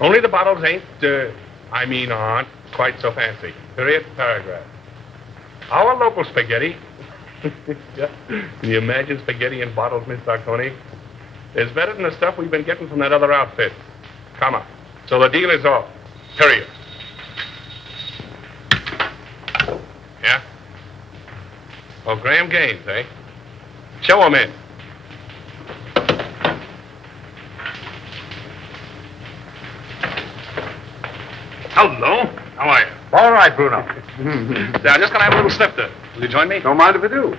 Only the bottles aren't quite so fancy. Period, paragraph. Our local spaghetti. Yeah. Can you imagine spaghetti in bottles, Miss Sarconi? It's better than the stuff we've been getting from that other outfit. Come on. So the deal is off. Period. Yeah? Oh, Graham Gaines, eh? Show him in. Hello. How are you? All right, Bruno. Yeah, I'm just going to have a little snifter. Will you join me? Don't mind if I do.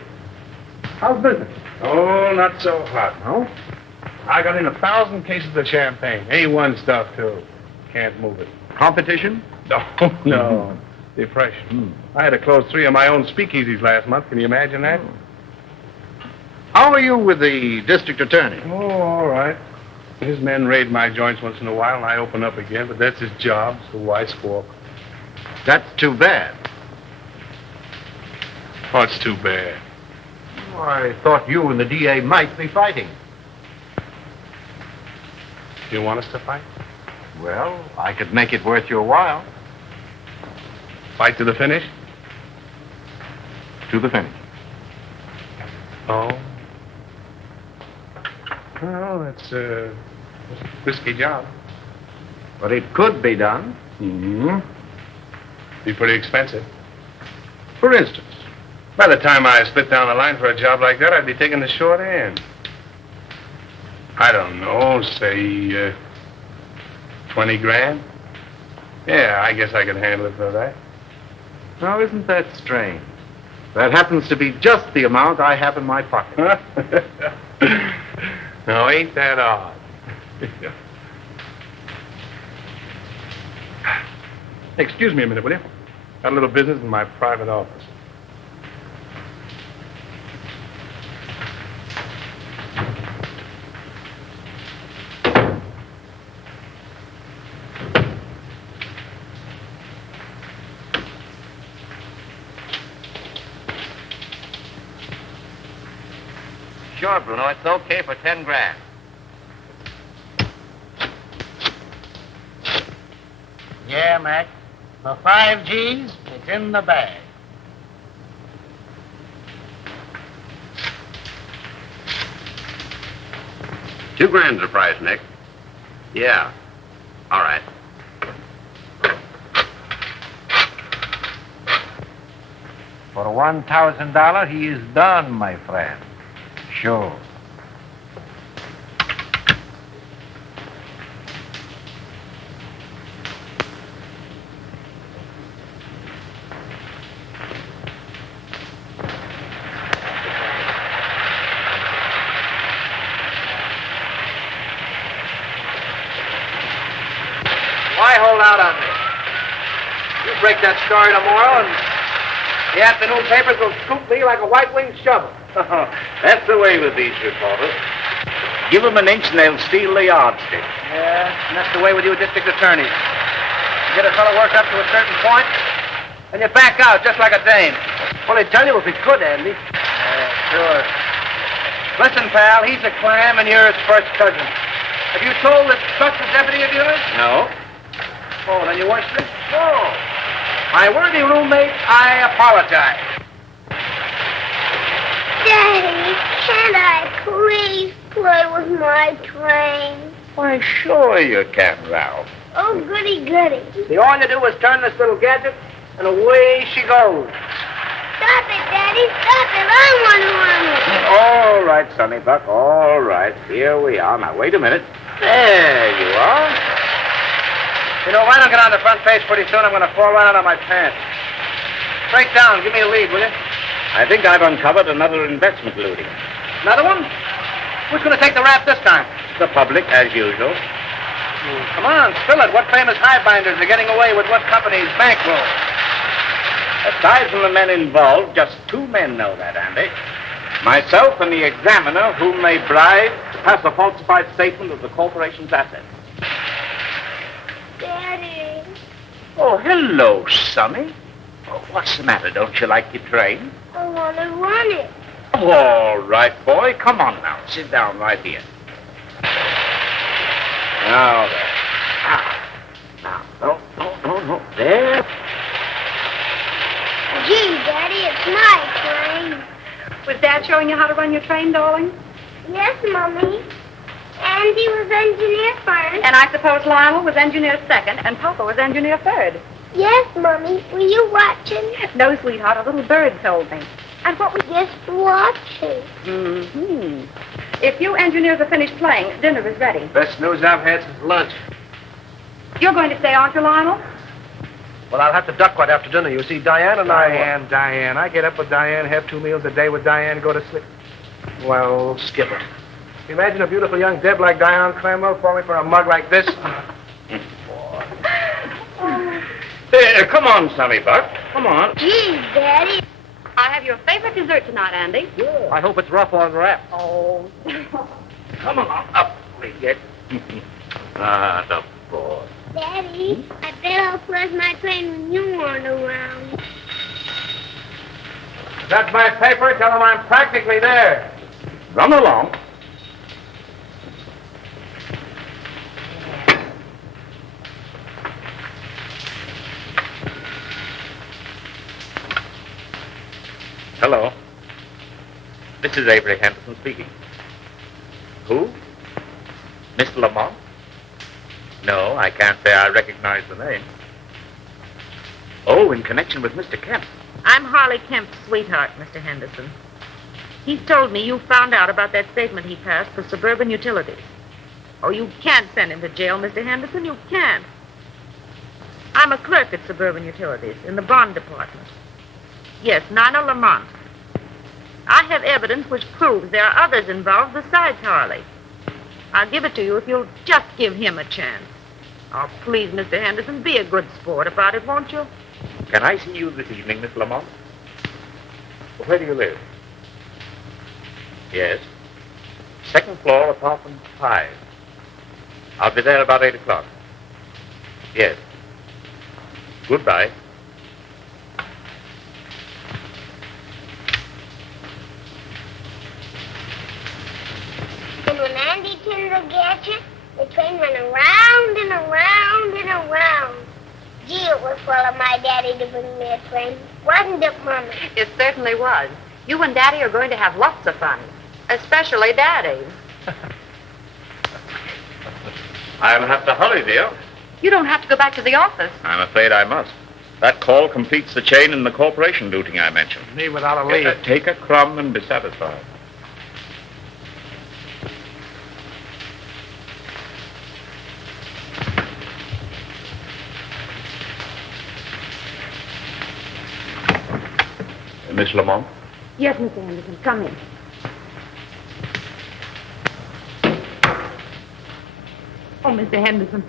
How's business? Oh, not so hot. No? I got in 1,000 cases of champagne. A1 stuff, too. Can't move it. Competition? No. Depression. I had to close 3 of my own speakeasies last month. Can you imagine that? How are you with the district attorney? Oh, all right. His men raid my joints once in a while, and I open up again, but that's his job, so why squawk? That's too bad. What's too bad? Oh, I thought you and the DA might be fighting. Do you want us to fight? Well, I could make it worth your while. Fight to the finish? To the finish. Oh. Well, that's a risky job. But it could be done. Mm-hmm. Be pretty expensive. For instance? By the time I split down the line for a job like that, I'd be taking the short end. I don't know, say, 20 grand? Yeah, I guess I could handle it for that. Now, isn't that strange? That happens to be just the amount I have in my pocket. No, ain't that odd? Excuse me a minute, will you? Got a little business in my private office. Sure, Bruno. It's okay for 10 grand. Yeah, Mac. For 5 G's, it's in the bag. $2 a price, Nick. Yeah. All right. For $1,000, he is done, my friend. Sure. Why hold out on me? You break that story tomorrow, and the afternoon papers will scoop me like a white-winged shovel. That's the way with these reporters. Give them an inch and they'll steal the yardstick. Yeah, and that's the way with you district attorneys. You get a fellow worked up to a certain point, and you back out just like a dame. Well, they tell you if it's good, Andy. Yeah, sure. Listen, pal, he's a clam and you're his first cousin. Have you told this trusted deputy of yours? No. Oh, then you weren't sick? Oh. My worthy roommate, I apologize. Daddy, can't I please play with my train? Why, sure you can, Ralph. Oh, goody, goody. See, all you do is turn this little gadget, and away she goes. Stop it, Daddy, stop it. I want to run it. All right, Sonny Buck, all right. Here we are. Now, wait a minute. There you are. You know, if I don't get on the front page pretty soon, I'm going to fall right out of my pants. Break down. Give me a lead, will you? I think I've uncovered another investment looting. Another one? Who's going to take the rap this time? The public, as usual. Come on, spill it. What famous highbinders are getting away with what company's bankroll? Aside from the men involved, just 2 men know that, Andy. Myself and the examiner, whom they bribed to pass a falsified statement of the corporation's assets. Daddy. Oh, hello, Sonny. Oh, what's the matter? Don't you like your train? I want to run it. All right, boy. Come on now. Sit down right here. Now then. There. Gee, Daddy, it's my train. Was Dad showing you how to run your train, darling? Yes, Mommy. Andy was engineer first. And I suppose Lionel was engineer second, and Papa was engineer third. Yes, Mommy. Were you watching? No, sweetheart, a little bird told me. And what was... Just watching. Mm-hmm. If you engineers are finished playing, dinner is ready. Best news I've had since lunch. You're going to stay, aren't you, Lionel? Well, I'll have to duck right after dinner. You see, Diane and Diane. I get up with Diane, have 2 meals a day with Diane, go to sleep. Well, Skipper. Imagine a beautiful young Deb like Diane Clamwell falling for a mug like this. Hey, come on, Sonny Buck. Come on. Gee, Daddy. I have your favorite dessert tonight, Andy. I hope it's rough on wrap. Oh. Come on, up we get. The boy. Daddy, I bet I'll flush my train when you aren't around. That's my paper. Tell them I'm practically there. Run along. Hello. This is Avery Henderson speaking. Who? Mr. Lamont? No, I can't say I recognize the name. Oh, in connection with Mr. Kemp. I'm Harley Kemp's sweetheart, Mr. Henderson. He's told me you found out about that statement he passed for Suburban Utilities. Oh, you can't send him to jail, Mr. Henderson. You can't. I'm a clerk at Suburban Utilities in the bond department. Yes, Nina Lamont. I have evidence which proves there are others involved besides Harley. I'll give it to you if you'll just give him a chance. Oh, please, Mr. Henderson, be a good sport about it, won't you? Can I see you this evening, Miss Lamont? Where do you live? Yes. 2nd floor, apartment 5. I'll be there about 8 o'clock. Yes. Goodbye. And when Andy turned the gadget, the train went around and around and around. Gee, it was full of my daddy to bring me a train. Wasn't it, Mommy? It certainly was. You and Daddy are going to have lots of fun. Especially Daddy. I'll have to hurry, dear. You don't have to go back to the office. I'm afraid I must. That call completes the chain in the corporation looting I mentioned. Me without a lead. Take a crumb and be satisfied. Miss Lamont? Yes, Mr. Henderson, come in. Oh, Mr. Henderson,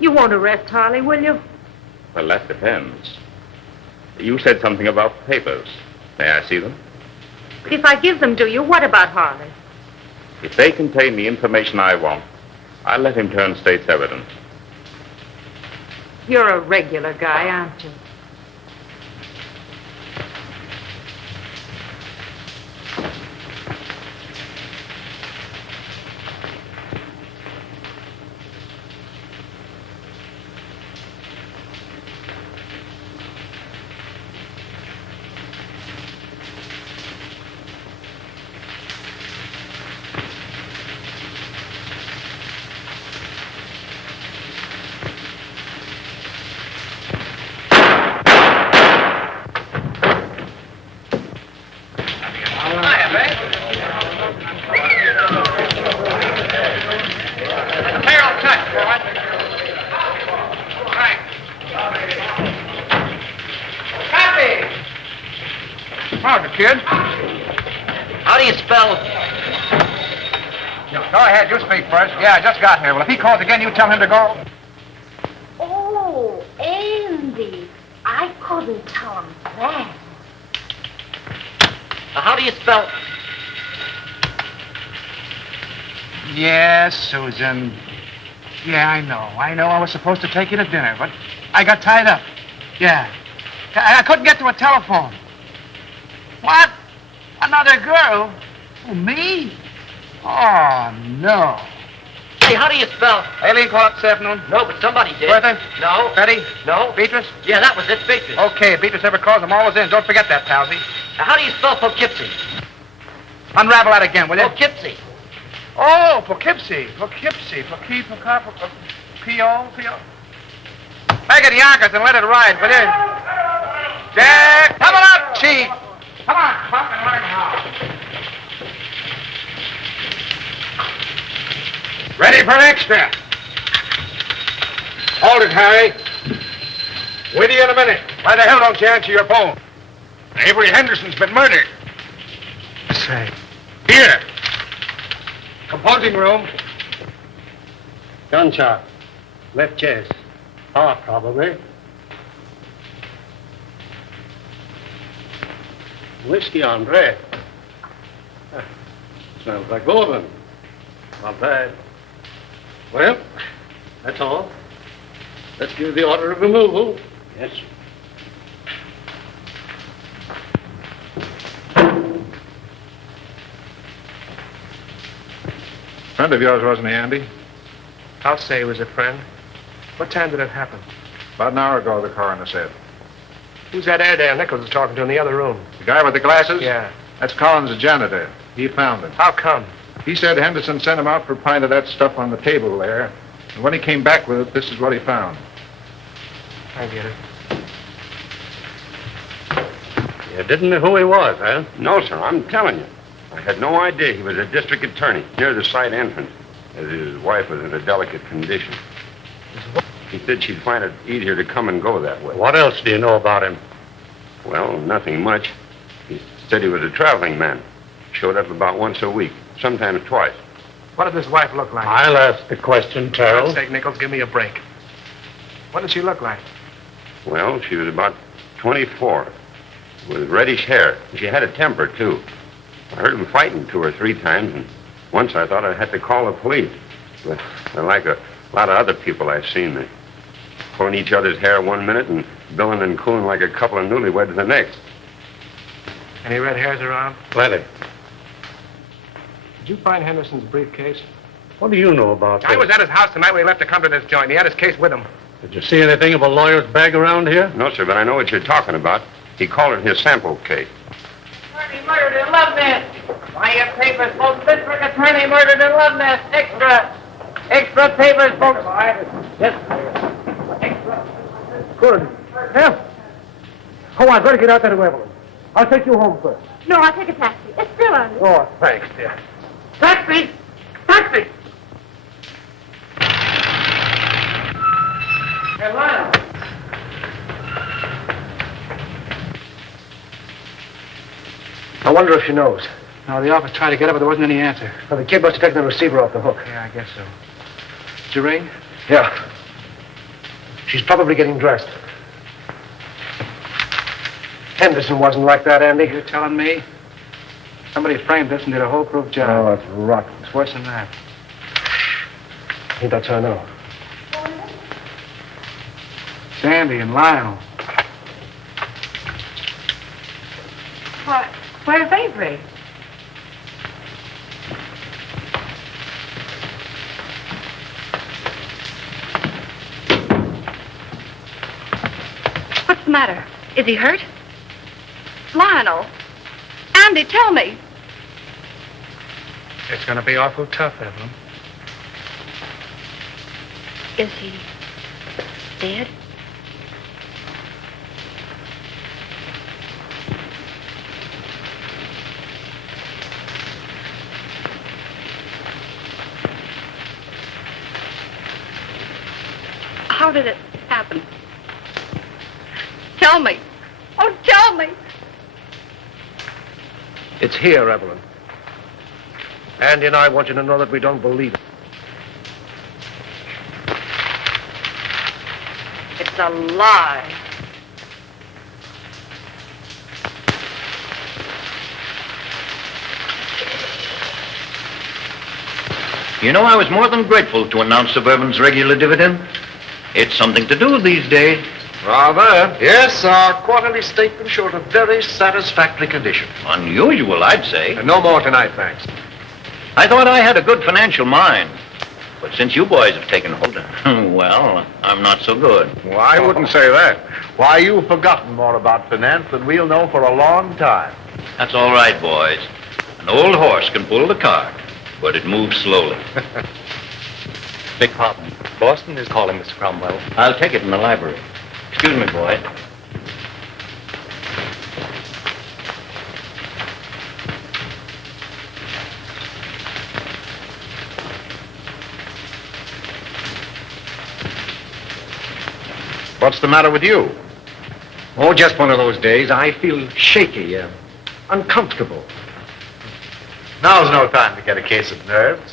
you won't arrest Harley, will you? Well, that depends. You said something about papers. May I see them? If I give them to you, what about Harley? If they contain the information I want, I'll let him turn state's evidence. You're a regular guy, aren't you? Kid? How do you spell? Go ahead, you speak first. Yeah, I just got here. Well, if he calls again, you tell him to go. Oh, Andy. I couldn't tell him that. How do you spell? Yes, Susan. Yeah, I know. I was supposed to take you to dinner, but I got tied up. Yeah. I couldn't get to a telephone. What? Another girl? Oh, me? Oh, no. Hey, Say, how do you spell? Evelyn called up this afternoon. No, but somebody did. Bertha? No. Betty? No. Beatrice? Yeah, that was it, Beatrice. Okay, if Beatrice ever calls, I'm always in. Don't forget that, Palsy. Now, how do you spell Poughkeepsie? Unravel that again, will you? Poughkeepsie. Oh, Poughkeepsie. Poughkeepsie. P-O. Make it Yonkers and let it ride, will you? Jack, come on up, Chief. Come on, Buck, and learn how. Ready for extra. Hold it, Harry. With you in a minute. Why the hell don't you answer your phone? Avery Henderson's been murdered. Say. Here. Composing room. Gunshot. Left chest. Heart, probably. Whiskey on breath. Smells like Evelyn. Not bad. Well, that's all. Let's give the order of removal. Yes, sir. Friend of yours, wasn't he, Andy? I'll say he was a friend. What time did it happen? About an hour ago, the coroner said. Who's that Airedale Nichols was talking to in the other room? The guy with the glasses? Yeah. That's Collins, the janitor. He found him. How come? He said Henderson sent him out for a pint of that stuff on the table there. And when he came back with it, this is what he found. I get it. You didn't know who he was, huh? No, sir, I'm telling you. I had no idea he was a district attorney near the side entrance, as his wife was in a delicate condition. He said she'd find it easier to come and go that way. What else do you know about him? Well, nothing much. He said he was a traveling man. Showed up about once a week, sometimes twice. What did his wife look like? I'll ask the question, For Terrell. God's sake, Nichols, give me a break. What did she look like? Well, she was about 24, with reddish hair. She had a temper, too. I heard them fighting 2 or 3 times, and once I thought I had to call the police. But they're like a lot of other people I've seen. They're pulling each other's hair one minute and billing and cooing like a couple of newlyweds the next. Any red hairs around? Plenty. Did you find Henderson's briefcase? What do you know about I this? was at his house the night we left to come to this joint. He had his case with him. Did you see anything of a lawyer's bag around here? No, sir, but I know what you're talking about. He called it his sample case. Attorney murdered in Love Nest. Why your papers, folks? District attorney murdered in Love Nest. Extra. Extra papers, folks. Yes. Extra. Good. Yeah. Come on, better get out there to Evelyn. I'll take you home first. No, I'll take a taxi. It's still on. Oh, thanks, dear. Taxi! Taxi! Hey, Lionel. I wonder if she knows. No, the office tried to get her, but there wasn't any answer. Well, the kid must have taken the receiver off the hook. Yeah, I guess so. Did you ring? Yeah. She's probably getting dressed. Henderson wasn't like that, Andy. You're telling me? Somebody framed this and did a whole-proof job. Oh, that's rotten. It's worse than that. I think that's how I know. Sandy and Lionel. What? Where's Avery? What's the matter? Is he hurt? Lionel. Andy, tell me. It's going to be awful tough, Evelyn. Is he dead? How did it happen? Tell me. Oh, tell me. It's here, Evelyn. Andy and I want you to know that we don't believe it. It's a lie. You know, I was more than grateful to announce Suburban's regular dividend. It's something to do these days. Rather. Yes, our quarterly statement showed a very satisfactory condition. Unusual, I'd say. And no more tonight, thanks. I thought I had a good financial mind. But since you boys have taken hold, well, I'm not so good. Well, I wouldn't say that. Why, you've forgotten more about finance than we'll know for a long time. That's all right, boys. An old horse can pull the cart, but it moves slowly. Beg pardon. Boston is calling, Mr. Cromwell. I'll take it in the library. Excuse me, boy. What's the matter with you? Oh, just one of those days. I feel shaky, uncomfortable. Now's no time to get a case of nerves.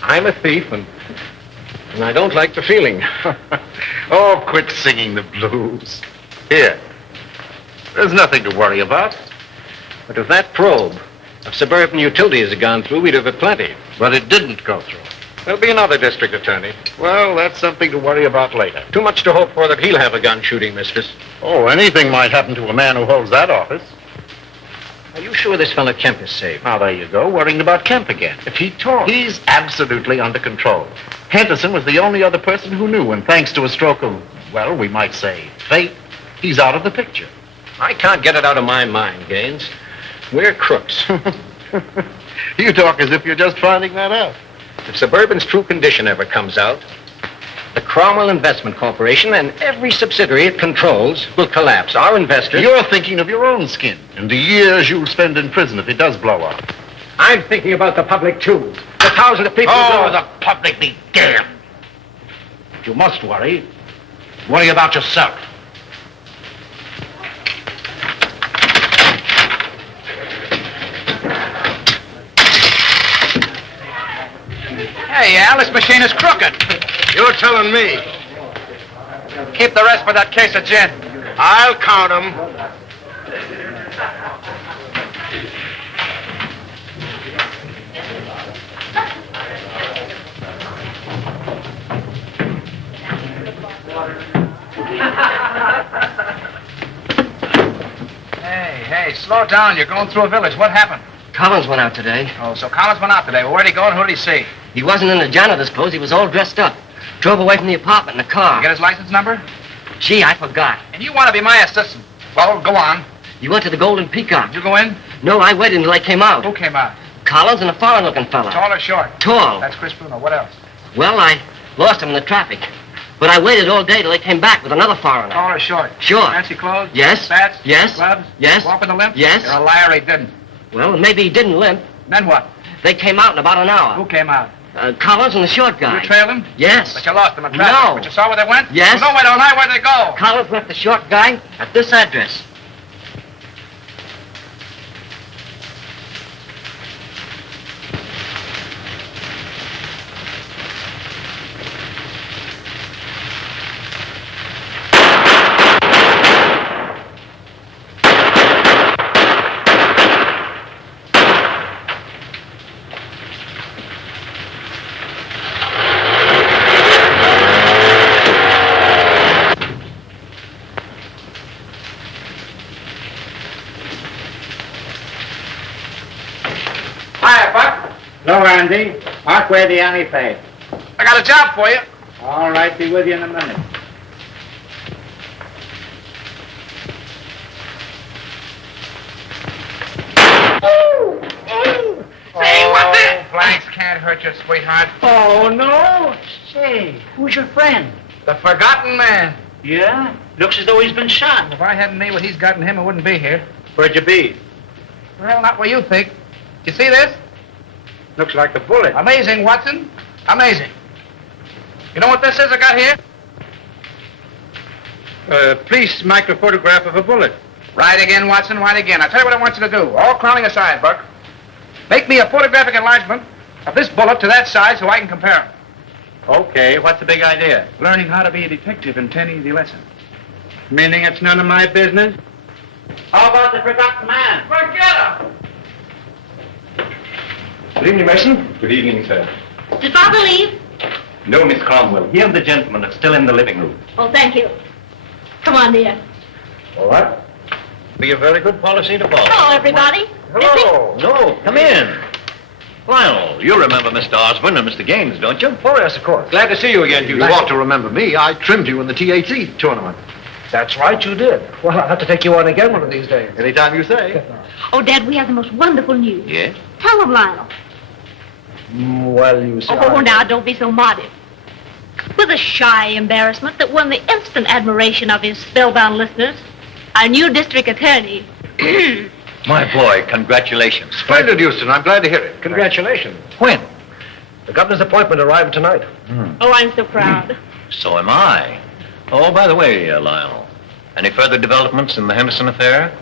I'm a thief, and I don't like the feeling. Oh, quit singing the blues. Here. There's nothing to worry about. But if that probe of suburban utilities had gone through, we'd have had plenty. But it didn't go through. There'll be another district attorney. Well, that's something to worry about later. Too much to hope for that he'll have a gun shooting mistress. Oh, anything might happen to a man who holds that office. Are you sure this fellow Kemp is safe? Now, there you go, worrying about Kemp again. If he talks. He's absolutely under control. Henderson was the only other person who knew, and thanks to a stroke of, well, we might say, fate, he's out of the picture. I can't get it out of my mind, Gaines. We're crooks. You talk as if you're just finding that out. If Suburban's true condition ever comes out, the Cromwell Investment Corporation and every subsidiary it controls will collapse. Our investors... You're thinking of your own skin and the years you'll spend in prison if it does blow up. I'm thinking about the public, too. The thousands of people... Oh, the public be damned. If you must worry about yourself. Hey, Al, this machine is crooked. You're telling me. Keep the rest for that case of gin. I'll count 'em. Hey, slow down. You're going through a village. What happened? Collins went out today. Oh, so Collins went out today. Well, where'd he go and who did he see? He wasn't in the janitor's clothes. He was all dressed up. Drove away from the apartment in a car. You get his license number? Gee, I forgot. And you want to be my assistant. Well, go on. He went to the Golden Peacock. Did you go in? No, I waited until I came out. Who came out? Collins and a foreign-looking fella. Tall or short? Tall. That's Chris Bruno. What else? Well, I lost him in the traffic. But I waited all day till they came back with another foreigner. Tall or short? Short. Fancy clothes? Yes. Spats? Yes. Gloves? Yes. Walk with a limp? Yes. You're a liar, he didn't. Well, maybe he didn't limp. Then what? They came out in about an hour. Who came out? Collins and the short guy. You trailed him? Yes. But you lost them in traffic. No. But you saw where they went? Yes. Well, no, wait all night. Where'd they go? Collins left the short guy at this address. Hiya, Buck. Hello, Andy. Mark where the alley paid. I got a job for you. All right, be with you in a minute. Hey, what the? Blanks can't hurt you, sweetheart. Oh, no. Say, who's your friend? The forgotten man. Yeah? Looks as though he's been shot. If I hadn't made what he's got in him, I wouldn't be here. Where'd you be? Well, not where you think. You see this? Looks like the bullet. Amazing, Watson. Amazing. You know what this is I got here? Police microphotograph of a bullet. Right again, Watson, right again. I'll tell you what I want you to do. All clowning aside, Buck. Make me a photographic enlargement of this bullet to that size so I can compare them. Okay, what's the big idea? Learning how to be a detective in 10 easy lessons. Meaning it's none of my business? How about the forgotten man? Forget him! Good evening, Mason. Good evening, sir. Did Father leave? No, Miss Cromwell. He and the gentleman are still in the living room. Oh, thank you. Come on, dear. All right. Be a very good policy to follow. Hello, everybody. Hello. No, come in. Lionel, you remember Mr. Osborne and Mr. Gaines, don't you? Oh, yes, of course. Glad to see you again, You ought to remember me. I trimmed you in the TAT tournament. That's right, you did. Well, I'll have to take you on again one of these days. Anytime you say. Oh, Dad, we have the most wonderful news. Yes? Tell them, Lionel. Well, you see. Oh, now, don't be so modest. With a shy embarrassment that won the instant admiration of his spellbound listeners, our new district attorney. My boy, congratulations. Splendid, Houston. I'm glad to hear it. Congratulations. When? The governor's appointment arrived tonight. Oh, I'm so proud. So am I. Oh, by the way, Lionel, any further developments in the Henderson affair?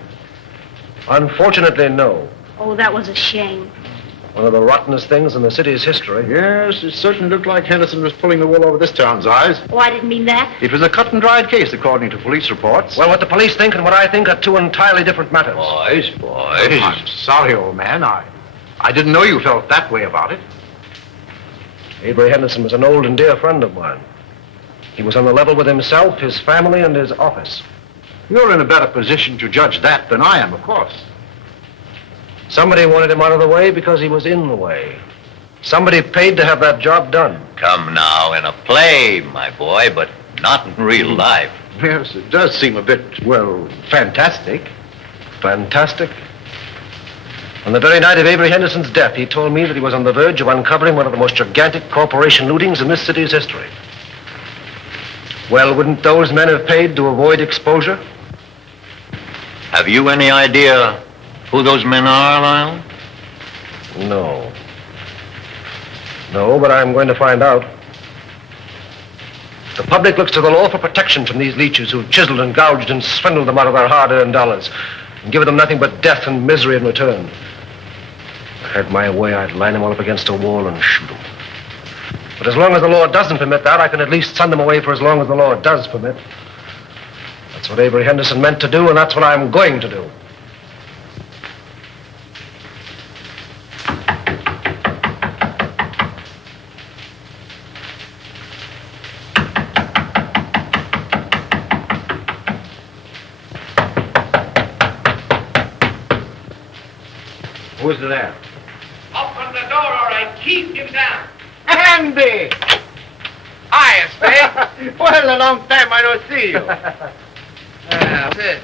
Unfortunately, no. Oh, that was a shame. One of the rottenest things in the city's history. Yes, it certainly looked like Henderson was pulling the wool over this town's eyes. Oh, I didn't mean that. It was a cut and dried case, according to police reports. Well, what the police think and what I think are two entirely different matters. Boys. I'm sorry, old man. I didn't know you felt that way about it. Avery Henderson was an old and dear friend of mine. He was on the level with himself, his family, and his office. You're in a better position to judge that than I am, of course. Somebody wanted him out of the way because he was in the way. Somebody paid to have that job done. Come now, in a play, my boy, but not in real life. Yes, it does seem a bit, well, fantastic. Fantastic. On the very night of Avery Henderson's death, he told me that he was on the verge of uncovering one of the most gigantic corporation lootings in this city's history. Well, wouldn't those men have paid to avoid exposure? Have you any idea who those men are, Lionel? No. No, but I'm going to find out. The public looks to the law for protection from these leeches who've chiseled and gouged and swindled them out of their hard-earned dollars and given them nothing but death and misery in return. If I had my way, I'd line them all up against a wall and shoot them. But as long as the law doesn't permit that, I can at least send them away for as long as the law does permit. That's what Avery Henderson meant to do, and that's what I'm going to do. Who's there? Open the door or I keep you down. Andy! Hiya, Spade. Well, a long time I don't see you. That's it.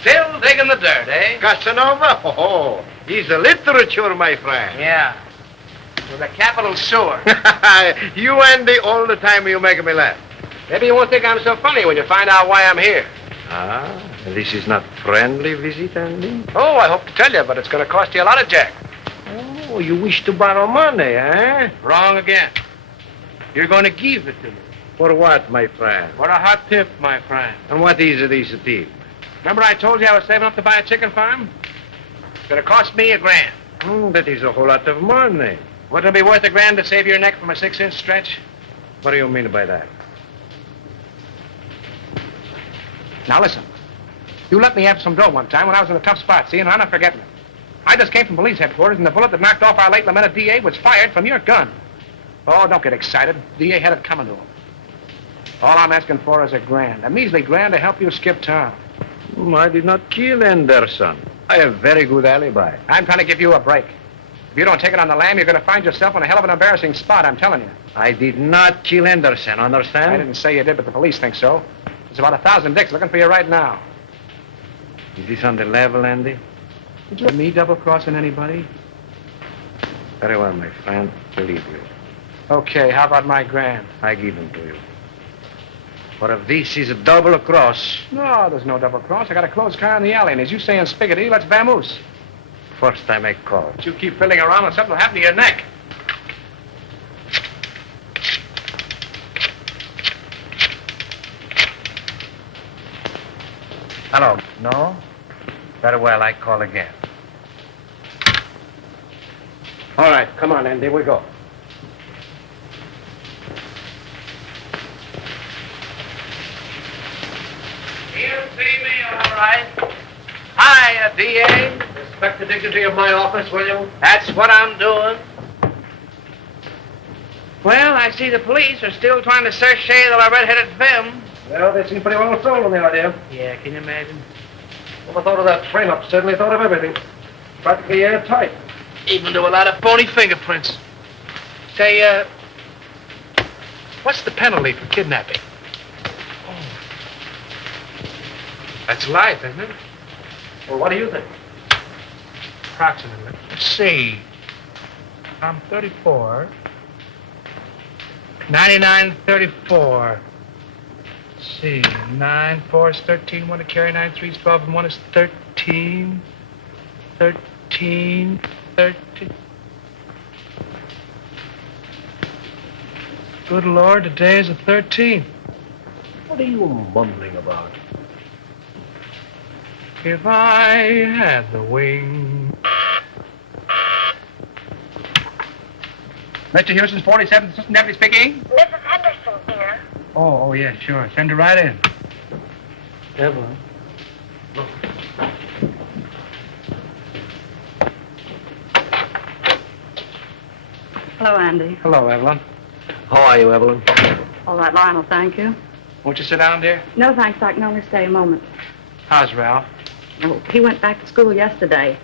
Still digging the dirt, eh? Casanova? Oh, he's a literature, my friend. Yeah. With a capital sewer. You, Andy, all the time you make me laugh. Maybe you won't think I'm so funny when you find out why I'm here. Ah, this is not friendly visit, Andy? Oh, I hope to tell you, but it's going to cost you a lot of jack. Oh, you wish to borrow money, eh? Wrong again. You're going to give it to me. For what, my friend? For a hot tip, my friend. And what is this tip? Remember I told you I was saving up to buy a chicken farm? It's going to cost me $1,000. That is a whole lot of money. Wouldn't it be worth $1,000 to save your neck from a 6-inch stretch? What do you mean by that? Now listen. You let me have some dough one time when I was in a tough spot, see, and I'm not forgetting it. I just came from police headquarters, and the bullet that knocked off our late lamented DA was fired from your gun. Oh, don't get excited. DA had it coming to him. All I'm asking for is $1,000, a measly $1,000 to help you skip town. I did not kill Anderson. I have very good alibi. I'm trying to give you a break. If you don't take it on the lam, you're going to find yourself in a hell of an embarrassing spot, I'm telling you. I did not kill Anderson, understand? I didn't say you did, but the police think so. There's about 1,000 dicks looking for you right now. Is this on the level, Andy? Did you me double-crossing anybody? Very well, my friend. Believe you. Okay, how about my $1,000? I give them to you. For if this is a double cross... No, there's no double cross. I got a closed car in the alley, and as you say in Spiggity, let's vamoose. First time I call. But you keep fiddling around and something will happen to your neck. Hello. No? Very well, I call again. All right, come on, Andy, we go. You see me, all right? Hiya, DA. Respect the dignity of my office, will you? That's what I'm doing. Well, I see the police are still trying to search shade of our red-headed femme. Well, they seem pretty well sold on the idea. Yeah, can you imagine? Never thought of that frame-up. Certainly thought of everything. Practically airtight. Even to a lot of phony fingerprints. Say, what's the penalty for kidnapping? Oh. That's life, isn't it? Well, what do you think? Approximately. Let's see. I'm 34. 99, 34. Let's see. 9, 4 is 13. 1 to carry 9, 3 is 12, and 1 is 13. 13. 13. Good Lord, today is the 13th. What are you mumbling about? If I had the wing. Mr. Houston's 47th Assistant Deputy speaking. Mrs. Henderson here. Oh, yeah, sure. Send her right in. Evelyn. Hello, Andy. Hello, Evelyn. How are you, Evelyn? All right, Lionel, thank you. Won't you sit down, dear? No, thanks. I can only stay a moment. How's Ralph? Oh, he went back to school yesterday.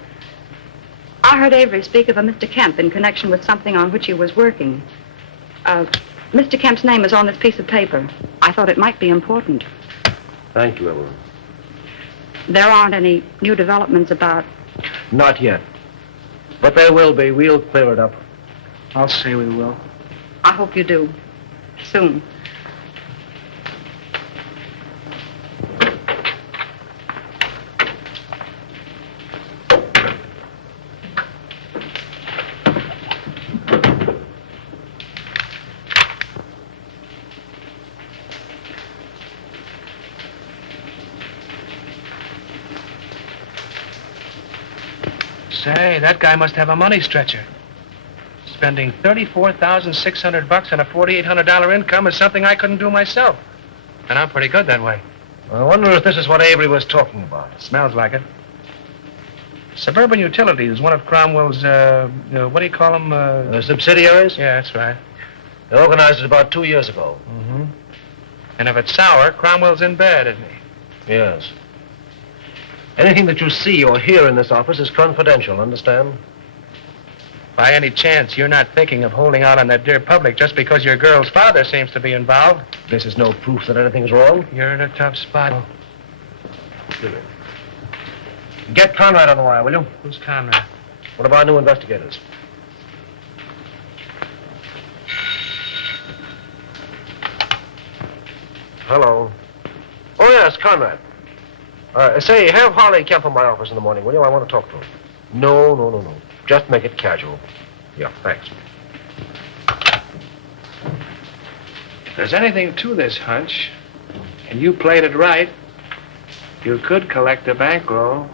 I heard Avery speak of a Mr. Kemp in connection with something on which he was working. Mr. Kemp's name is on this piece of paper. I thought it might be important. Thank you, Evelyn. There aren't any new developments about... Not yet. But there will be. We'll clear it up. I'll say we will. I hope you do. Soon. Say, that guy must have a money stretcher. Spending $34,600 on a $4,800 income is something I couldn't do myself. And I'm pretty good that way. I wonder if this is what Avery was talking about. Smells like it. Suburban Utilities is one of Cromwell's, what do you call them? Subsidiaries? Yeah, that's right. They organized it about 2 years ago. Mm-hmm. And if it's sour, Cromwell's in bed, isn't he? Yes. Anything that you see or hear in this office is confidential, understand? By any chance, you're not thinking of holding out on that dear public just because your girl's father seems to be involved? This is no proof that anything's wrong. You're in a tough spot. Oh. Get Conrad on the wire, will you? Who's Conrad? One of our new investigators. Hello. Oh, yes, Conrad. Say, have Harley Kemp in my office in the morning, will you? I want to talk to him. No. Just make it casual. Yeah, thanks. If there's anything to this hunch, and you played it right, you could collect a bankroll.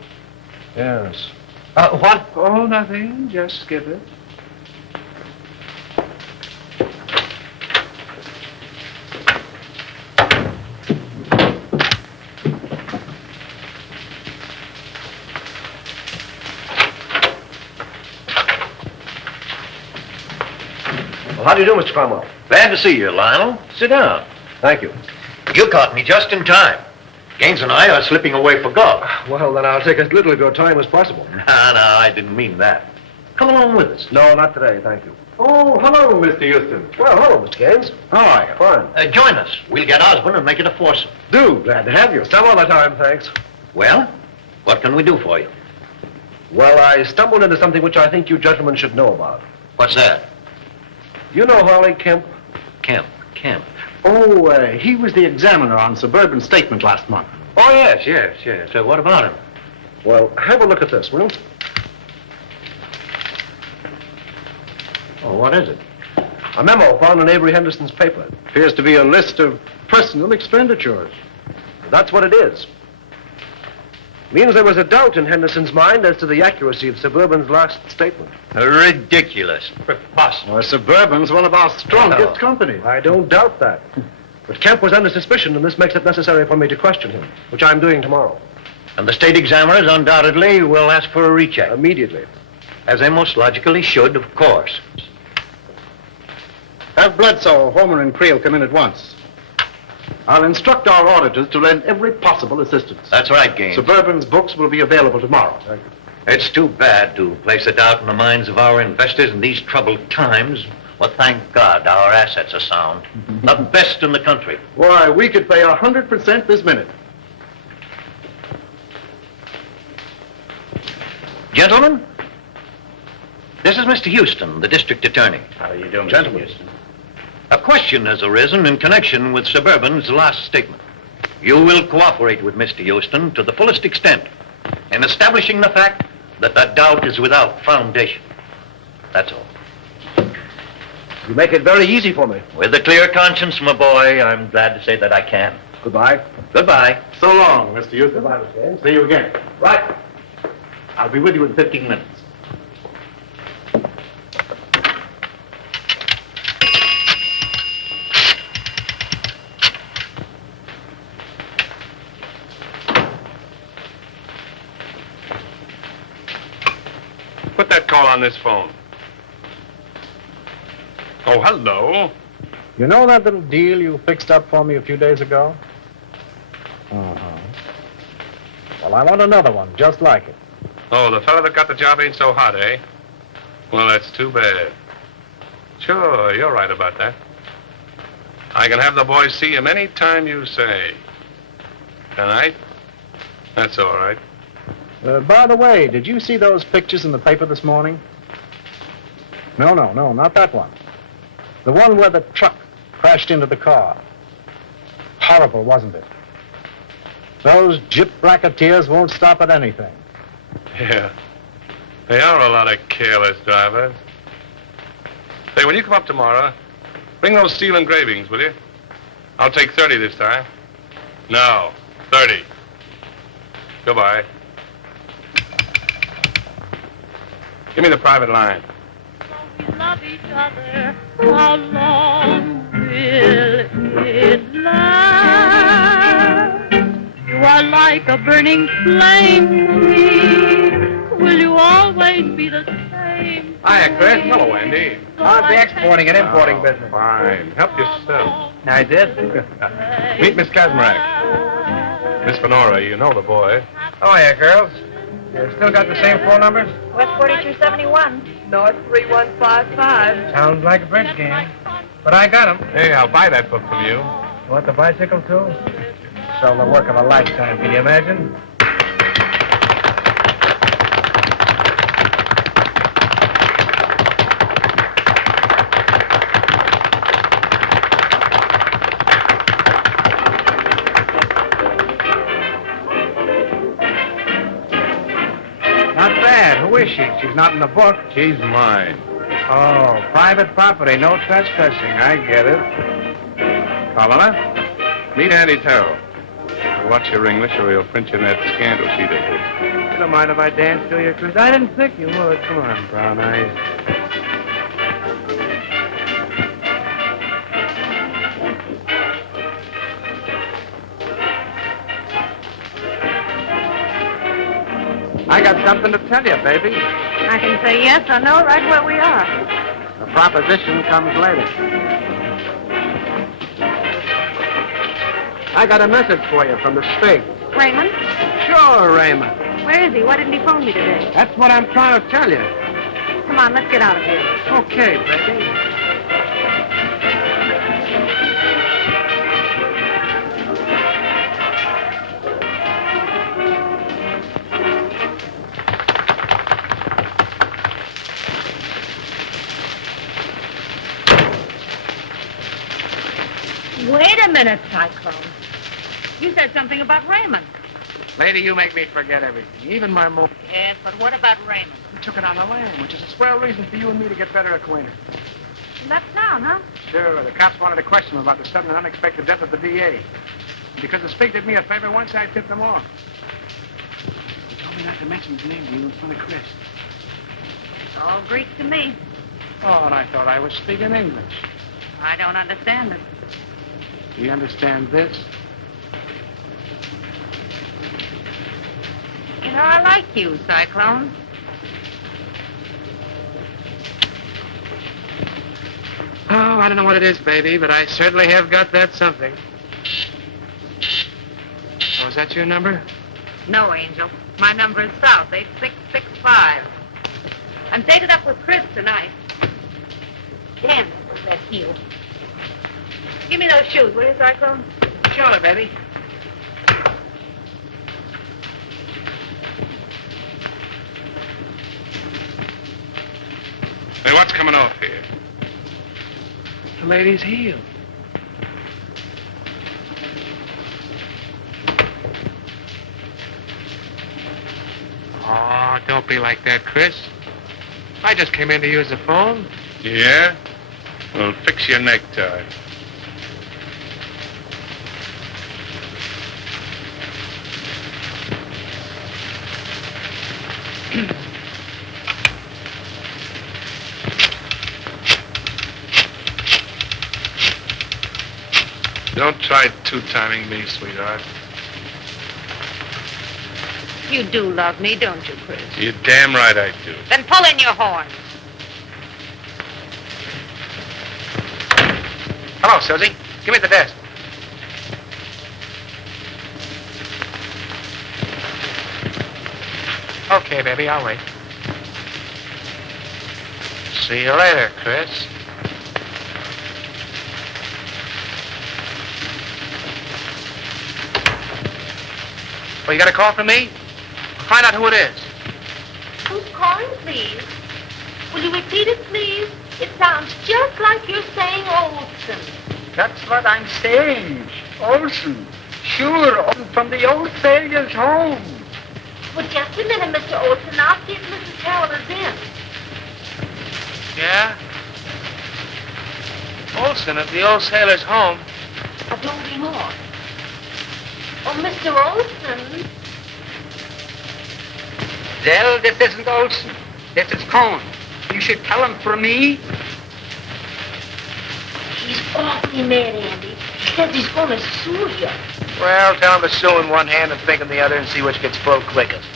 Yes. What? Oh, nothing. Just skip it. Well, how do you do, Mr. Cromwell? Glad to see you, Lionel. Sit down. Thank you. You caught me just in time. Gaines and I are slipping away for golf. Well, then I'll take as little of your time as possible. No, I didn't mean that. Come along with us. No, not today, thank you. Oh, hello, Mr. Houston. Well, hello, Mr. Gaines. How are you? Fine. Join us. We'll get Osborne and make it a foursome. Do. Glad to have you. Some other time, thanks. Well, what can we do for you? Well, I stumbled into something which I think you gentlemen should know about. What's that? You know Harley Kemp? Kemp. Oh, he was the examiner on Suburban Statement last month. Oh, yes. So what about him? Well, have a look at this, will you? Oh, what is it? A memo found in Avery Henderson's paper. Appears to be a list of personal expenditures. That's what it is. Means there was a doubt in Henderson's mind as to the accuracy of Suburban's last statement. Ridiculous. Preposterous. Suburban's one of our strongest companies. I don't doubt that. But Kemp was under suspicion, and this makes it necessary for me to question him, which I'm doing tomorrow. And the state examiners undoubtedly will ask for a recheck. Immediately. As they most logically should, of course. Have Bledsoe, Homer, and Creel come in at once. I'll instruct our auditors to lend every possible assistance. That's right, Gaines. Suburban's books will be available tomorrow. Thank you. It's too bad to place a doubt in the minds of our investors in these troubled times. But thank God our assets are sound. The best in the country. Why, we could pay 100% this minute. Gentlemen, this is Mr. Houston, the district attorney. How are you doing, Gentlemen. Mr. Houston? A question has arisen in connection with Suburban's last statement. You will cooperate with Mr. Houston to the fullest extent in establishing the fact that the doubt is without foundation. That's all. You make it very easy for me. With a clear conscience, my boy, I'm glad to say that I can. Goodbye. Goodbye. So long, Mr. Houston. Goodbye, Mr. Haynes. See you again. Right. I'll be with you in 15 minutes. Put that call on this phone. Oh, hello. You know that little deal you fixed up for me a few days ago? Uh-huh. Well, I want another one, just like it. Oh, the fellow that got the job ain't so hot, eh? Well, that's too bad. Sure, you're right about that. I can have the boys see him any time you say. Tonight? That's all right. By the way, did you see those pictures in the paper this morning? No, not that one. The one where the truck crashed into the car. Horrible, wasn't it? Those gyp racketeers won't stop at anything. Yeah. They are a lot of careless drivers. Say, when you come up tomorrow, bring those steel engravings, will you? I'll take 30 this time. No, 30. Goodbye. Give me the private line. We love each other. How long will it last? You are like a burning flame to me. Will you always be the same? Hiya, Chris. Hello, Andy. How's the exporting and importing business? Fine. Help yourself. I did. Meet Miss Kazmarek. Miss Fenora, you know the boy. Oh, yeah, girls. You still got the same phone numbers? West 4271. North 3155. Sounds like a bridge game. But I got 'em. Hey, I'll buy that book from you. You want the bicycle, too? So the work of a lifetime, can you imagine? Not bad. Who is she? She's not in the book. She's mine. Oh, private property, no trespassing. I get it. Carmela, meet Andy Terrell. Watch your English or he'll print you in that scandal sheet of his. You don't mind if I dance to you, Chris? I didn't think you would. Come on, brown eyes. I got something to tell you, baby. I can say yes or no right where we are. The proposition comes later. I got a message for you from the state. Raymond? Sure, Raymond. Where is he? Why didn't he phone me today? That's what I'm trying to tell you. Come on, let's get out of here. Okay, baby. Wait a minute, Cyclone. You said something about Raymond. Lady, you make me forget everything, even my mom. Yes, but what about Raymond? We took it on the lam, which is a swell reason for you and me to get better acquainted. He left town, huh? Sure, the cops wanted to question him about the sudden and unexpected death of the DA. Because the Spig did me a favor once, I tipped him off. He told me not to mention his name to you in front of Chris. It's all Greek to me. Oh, and I thought I was speaking English. I don't understand it. Do you understand this? You know, I like you, Cyclone. Oh, I don't know what it is, baby, but I certainly have got that something. Oh, is that your number? No, Angel. My number is South, 8665. I'm dated up with Chris tonight. Damn, that was that heel. Give me those shoes, will you, Cyclone? Sure, baby. Hey, what's coming off here? The lady's heel. Oh, don't be like that, Chris. I just came in to use the phone. Yeah? Well, fix your necktie. Don't try two-timing me, sweetheart. You do love me, don't you, Chris? You're damn right I do. Then pull in your horn. Hello, Susie. Give me the desk. Okay, baby, I'll wait. See you later, Chris. Well, you got a call from me? Find out who it is. Who's calling, please? Will you repeat it, please? It sounds just like you're saying Olson. That's what I'm saying. Olson. Sure, from the old sailor's home. Well, just a minute, Mr. Olson. I'll see if Mrs. Carroll is in. Yeah? Olson at the old sailor's home. Oh, don't be more. Oh, Mr. Olson. Well, this isn't Olson. This is Cohn. You should tell him for me. He's awfully mad, Andy. He says he's going to sue you. Well, tell him to sue in one hand and think in the other and see which gets full quickest.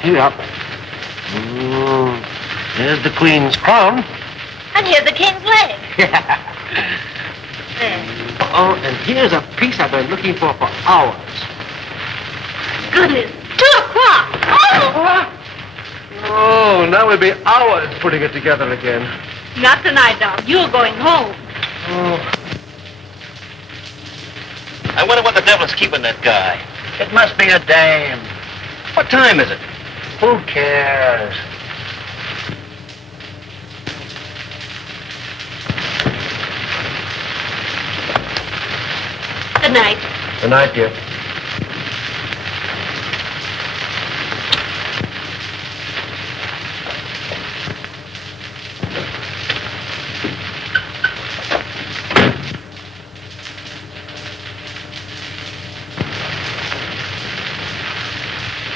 Here up. Here's the Queen's crown. And here's the king's leg. And here's a piece I've been looking for hours. Goodness, 2 o'clock. Oh! Oh, now we'll be hours putting it together again. Not tonight, Doc. You're going home. Oh. I wonder what the devil's keeping that guy. It must be a dame. What time is it? Who cares? Good night. Good night, dear.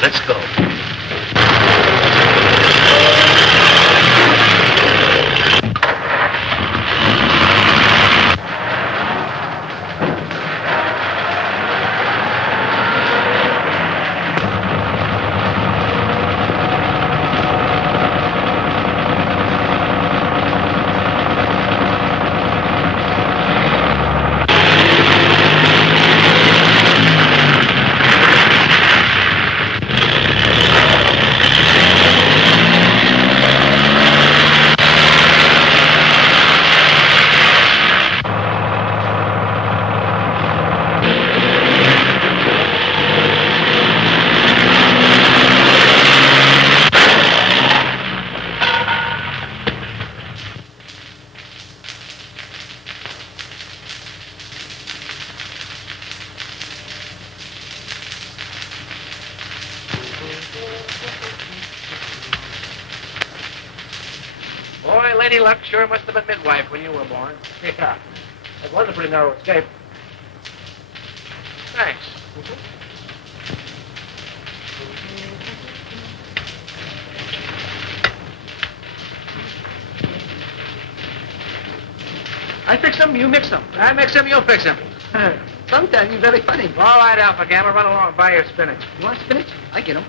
Let's go. Boy, Lady Luck sure must have been midwife when you were born. Yeah. That was a pretty narrow escape. Thanks. I fix them, you mix them. I mix them, you fix them. Sometimes you're very funny. All right, Alpha Gamma, run along and buy your spinach. You want spinach? I get them.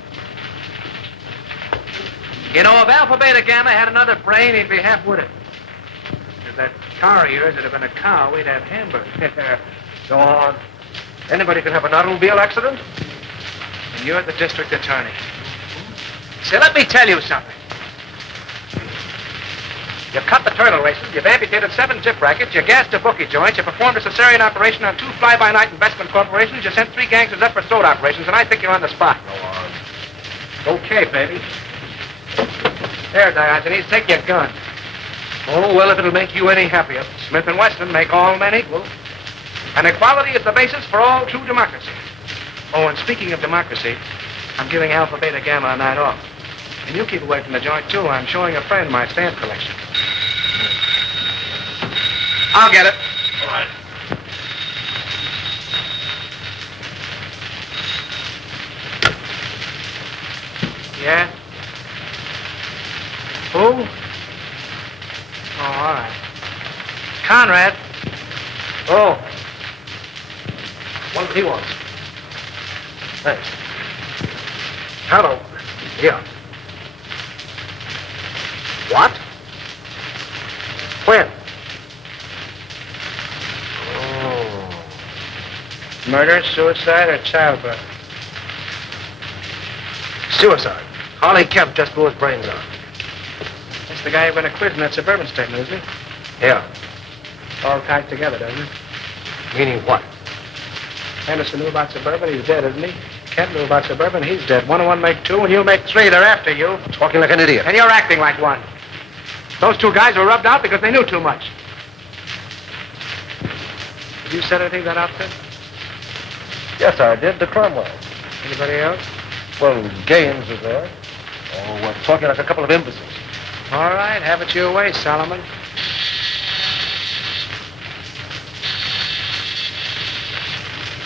You know, if Alpha Beta Gamma had another brain, he'd be half-witted. If that car of yours had have been a cow, we'd have hamburgers. Go on. Anybody can have an automobile accident. And you're the district attorney. Say, let me tell you something. You cut the turtle races, you've amputated 7 zip rackets, you gassed a bookie joint, you performed a cesarean operation on 2 fly-by-night investment corporations, you sent 3 gangsters up for throat operations, and I think you're on the spot. Go on. Okay, baby. There, Diogenes, take your gun. Oh, well, if it'll make you any happier. Smith & Wesson make all men equal. And equality is the basis for all true democracy. Oh, and speaking of democracy, I'm giving Alpha, Beta, Gamma a night off. And you keep away from the joint, too. I'm showing a friend my stamp collection. I'll get it. All right. Yeah? Who? Oh, all right. Conrad. Oh. What he wants. Thanks. Hello. Yeah. What? When? Oh. Murder, suicide, or childbirth? Suicide. Harley Kemp just blew his brains out. That's the guy you're going to quiz in that suburban statement, isn't he? Yeah. All tied together, doesn't it? Meaning what? Henderson knew about suburban, he's dead, isn't he? Kemp knew about suburban, he's dead. 1 and 1 make 2, and you'll make 3. They're after you. Talking like an idiot. And you're acting like one. Those 2 guys were rubbed out because they knew too much. Did you set anything to that outfit? Yes, I did. The Cromwell. Anybody else? Well, Gaines was there. Oh, we're talking like a couple of imbeciles. All right, have it your way, Solomon.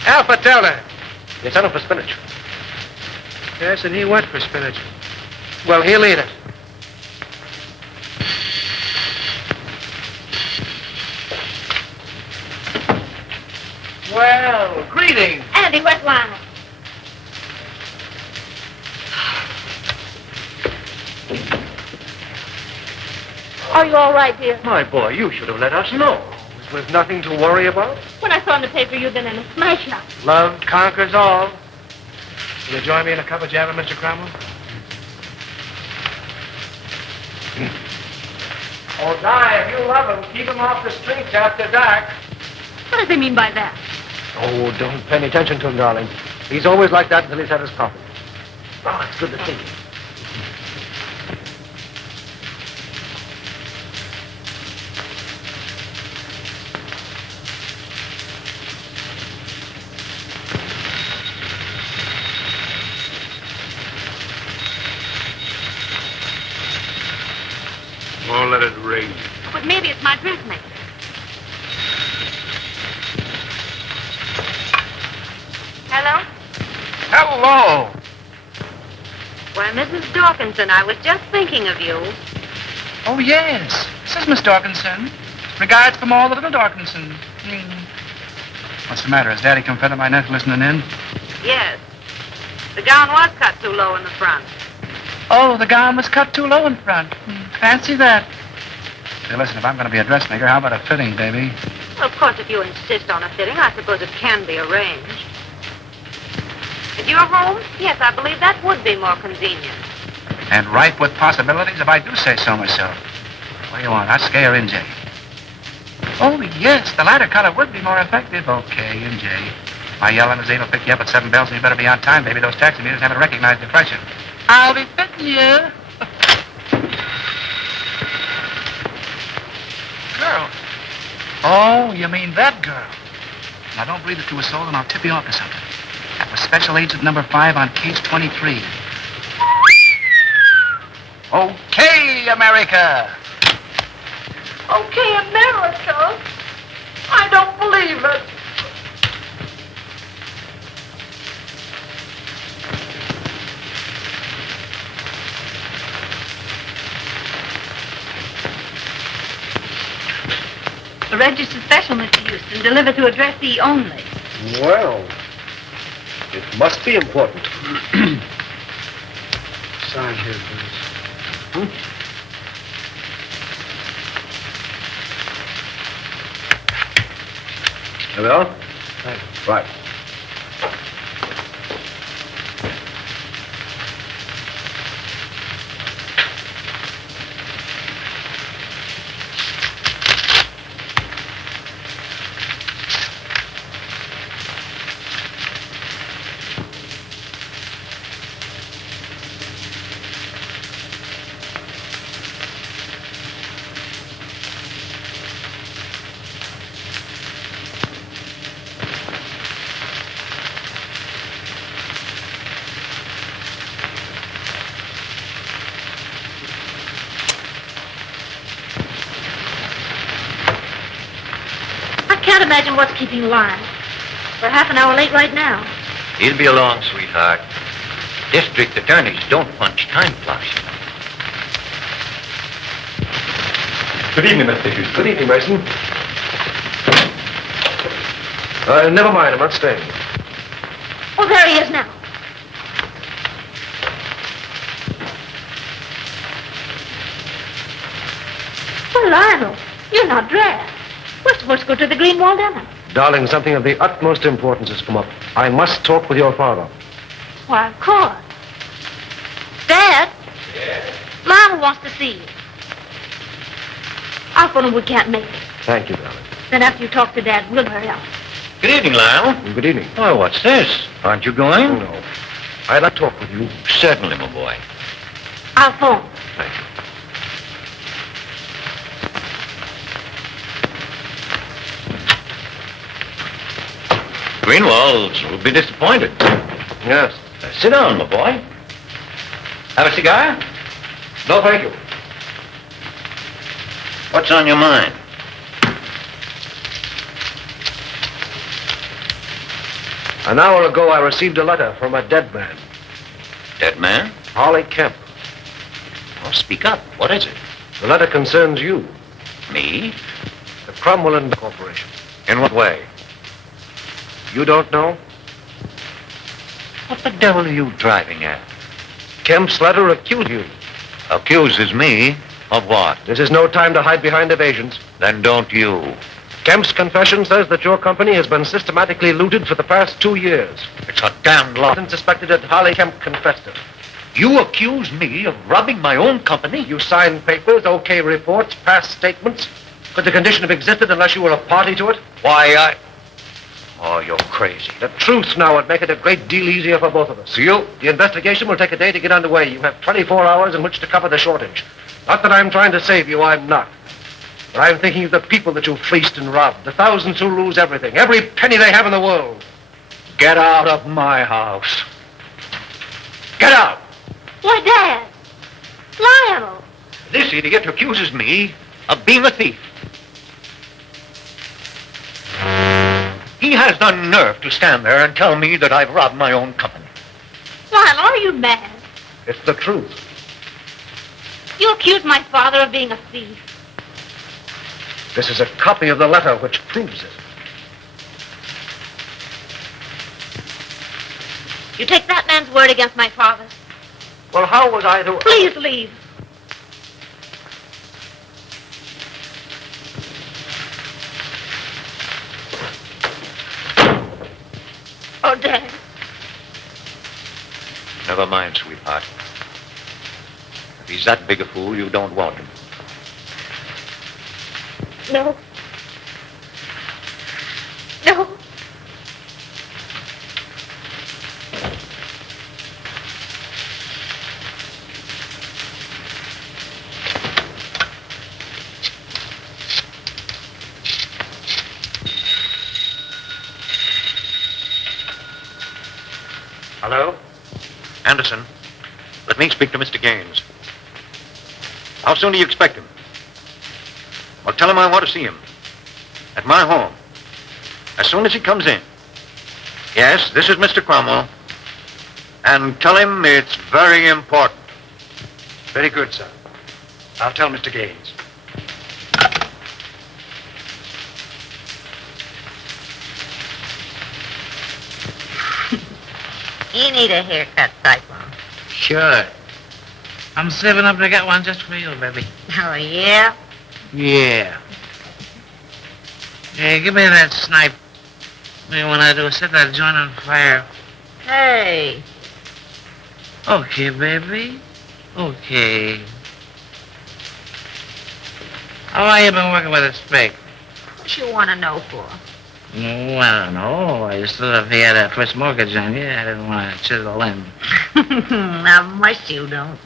Alpha, tell her. You sent him for spinach. Yes, and he went for spinach. Well, he'll eat it. Well, greetings. Andy, where's Lionel? Are you all right, dear? My boy, you should have let us know. With nothing to worry about? When I saw in the paper you'd been in a smash-up. Love conquers all. Will you join me in a cup of java, Mr. Cromwell? Oh, Di, if you love him, keep him off the streets after dark. What does he mean by that? Oh, don't pay any attention to him, darling. He's always like that until he's had his coffee. Oh, it's good to see you. Oh, let it rain. But maybe it's my dressmaker. Hello? Hello. Why, Mrs. Dawkinson, I was just thinking of you. Oh, yes. This is Miss Dawkinson. Regards from all the little Dawkinsons. What's the matter? Has Daddy come fed up my nephew listening in? Yes. The gown was cut too low in the front. Oh, the gown was cut too low in front. Fancy that. Say, listen, if I'm going to be a dressmaker, how about a fitting, baby? Well, of course, if you insist on a fitting, I suppose it can be arranged. If you're home, yes, I believe that would be more convenient. And ripe with possibilities, if I do say so myself. What do you want, Husky or NJ? Oh, yes, the latter color would be more effective. Okay, NJ. My yellow limousine will pick you up at 7 bells, and you better be on time, baby. Those taxi meters haven't recognized the freshen. I'll be fitting you. Girl. Oh, you mean that girl. Now, don't breathe it to a soul, and I'll tip you off to something. That was Special Agent number 5 on case 23. Okay, America. Okay, America. I don't believe it. A registered special, Mr. Houston, delivered to address E only. Well, it must be important. Sign here, please. You will? Right. I can't imagine what's keeping you lying. We're half an hour late right now. He'll be along, sweetheart. District attorneys don't punch time clocks. Good evening, Mr. Houston. Good evening, Mason. Never mind. I'm not staying. Oh, there he is now. Well, Lionel, you're not dressed. We're supposed to go to the Green Wall dinner. Darling, something of the utmost importance has come up. I must talk with your father. Why, of course. Dad? Yes? Lionel wants to see you. I'll phone him we can't make it. Thank you, darling. Then after you talk to Dad, we'll hurry up. Good evening, Lionel. Good evening. Why, what's this? Aren't you going? Oh, no. I'd like to talk with you. Certainly, my boy. I'll phone. Thank you. Greenwalds will be disappointed. Yes. Sit down, my boy. Have a cigar? No, thank you. What's on your mind? An hour ago, I received a letter from a dead man. Dead man? Harley Kemp. Oh, speak up. What is it? The letter concerns you. Me? The Cromwell Corporation. In what way? You don't know? What the devil are you driving at? Kemp's letter accused you. Accuses me of what? This is no time to hide behind evasions. Then don't you. Kemp's confession says that your company has been systematically looted for the past 2 years. It's a damned lie. And suspected that Harley Kemp confessed it. You accuse me of robbing my own company? You signed papers, okay reports, past statements. Could the condition have existed unless you were a party to it? Why, Oh, you're crazy. The truth now would make it a great deal easier for both of us. You? The investigation will take a day to get underway. You have 24 hours in which to cover the shortage. Not that I'm trying to save you, I'm not. But I'm thinking of the people that you fleeced and robbed, the thousands who lose everything, every penny they have in the world. Get out of my house. Get out! Why, Dad! Lionel! This idiot accuses me of being a thief. He has the nerve to stand there and tell me that I've robbed my own company. Lionel, are you mad? It's the truth. You accuse my father of being a thief. This is a copy of the letter which proves it. You take that man's word against my father's. Well, how was I to... Please leave. Oh, Dad. Never mind, sweetheart. If he's that big a fool, you don't want him. No. No. Hello? Anderson, let me speak to Mr. Gaines. How soon do you expect him? Well, tell him I want to see him. At my home. As soon as he comes in. Yes, this is Mr. Cromwell. And tell him it's very important. Very good, sir. I'll tell Mr. Gaines. You need a haircut, Cyclone. Sure. I'm saving up to get one just for you, baby. Oh, yeah? Yeah. Hey, give me that snipe. What do you want to do? Set that joint on fire. Hey. Okay, baby. Okay. How long you been working with a spike? What you want to know for? Oh, I don't know. I just thought if he had a first mortgage on you, I didn't want to chisel in. Not much you don't.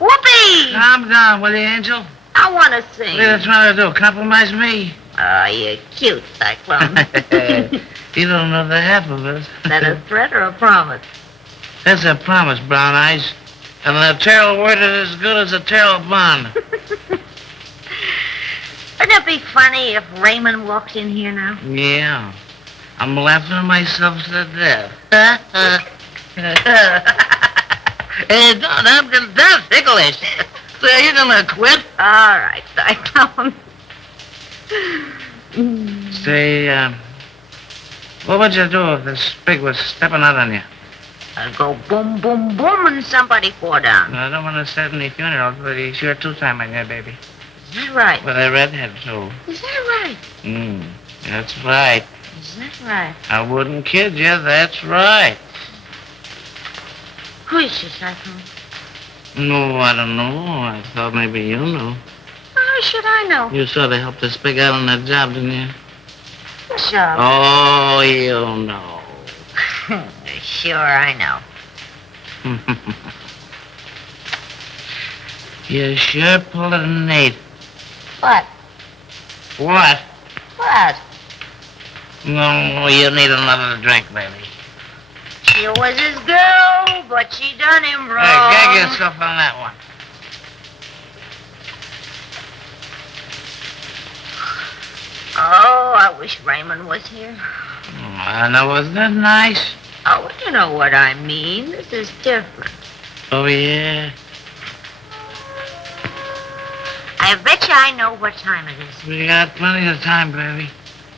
Whoopee! Calm down, will you, Angel? I want to sing. What are you trying to do? Compromise me? Oh, you're cute, Cyclone. You don't know the half of it. That a threat or a promise? That's a promise, Brown Eyes. And the tail word is as good as a tail bond. Wouldn't it be funny if Raymond walked in here now? Yeah. I'm laughing myself to death. Hey, that's ticklish. So you gonna quit? All right, Cyclone. Say, what would you do if this pig was stepping out on you? I'd go boom, boom, boom, and somebody fall down. I don't want to set any funerals, but he's sure two-time on you, baby. Is that right? With a redhead, too. Is that right? That's right. Is that right? I wouldn't kid you, that's right. Who is she, Cyclone? No, I don't know. I thought maybe you knew. How should I know? You sort of helped us pig out on that job, didn't you? What job? Oh, you know. Sure, I know. You sure pulled it an 8. What? What? What? No, you need another drink, baby. She was his girl, but she done him wrong. Hey, gag yourself on that one. Oh, I wish Raymond was here. I know, wasn't that nice? Oh, you know what I mean. This is different. Oh, yeah? I bet you I know what time it is. We got plenty of time, baby.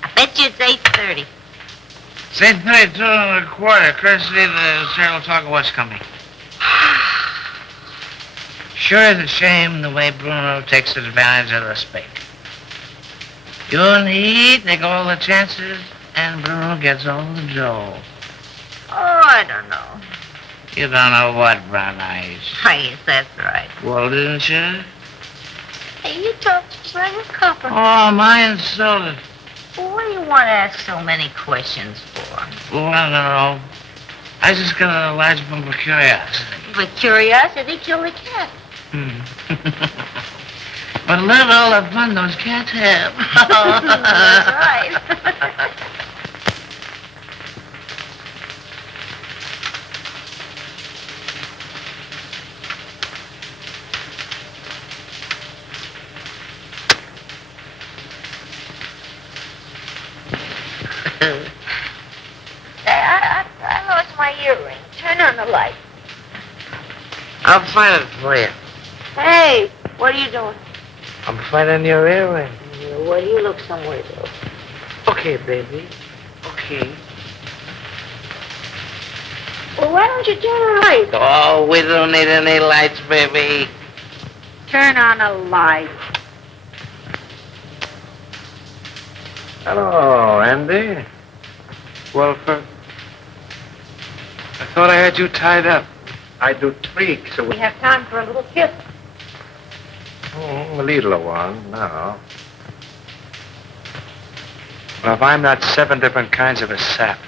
I bet you it's 8:30. It's 8:32 and a quarter. Courtesy of the serial talk of what's coming. Sure is a shame the way Bruno takes advantage of the spake. You and he take all the chances, and Bruno gets all the dough. Oh, I don't know. You don't know what, Brown Eyes. Yes, that's right. Well, didn't you? Hey, you talk just like a copper. Oh, am I insulted? Well, what do you want to ask so many questions for? Well, I don't know. I just got a large bump of curiosity. For curiosity, kill the cat. But look at all the fun those cats have. That's right. I lost my earring. Turn on the light. I'll find it for you. Hey, what are you doing? I'm finding your earring. Well, you look somewhere else. Okay, baby. Okay. Well, why don't you turn the light? Oh, we don't need any lights, baby. Turn on a light. Hello, Andy. Well, I thought I had you tied up. I do tweaks. So We have time for a little kiss. a little one, no. Well, if I'm not 7 different kinds of a sap,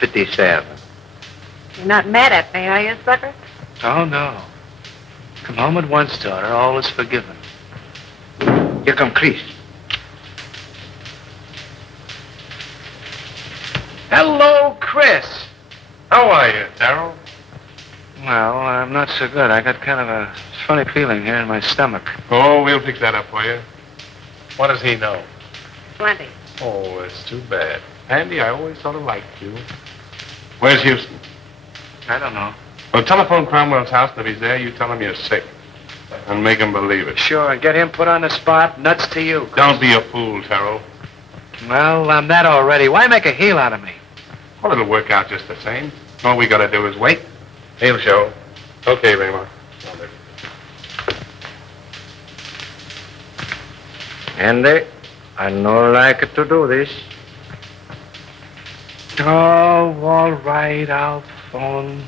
57. You're not mad at me, are you, sucker? Oh, no. Come home at once, daughter. All is forgiven. Here come Chris. Hello, Chris. How are you, Darrell? Well, I'm not so good. I got kind of a funny feeling here in my stomach. Oh, we'll fix that up for you. What does he know? Plenty. Oh, it's too bad. Andy, I always sort of liked you. Where's Houston? I don't know. Well, telephone Cromwell's house, and if he's there, you tell him you're sick. And make him believe it. Sure, and get him put on the spot. Nuts to you, Chris. Don't be a fool, Terrell. Well, I'm that already. Why make a heel out of me? Well, it'll work out just the same. All we gotta do is wait. He'll show. Okay, Raymond. Andy, I no like to do this. Oh, all right, I'll phone.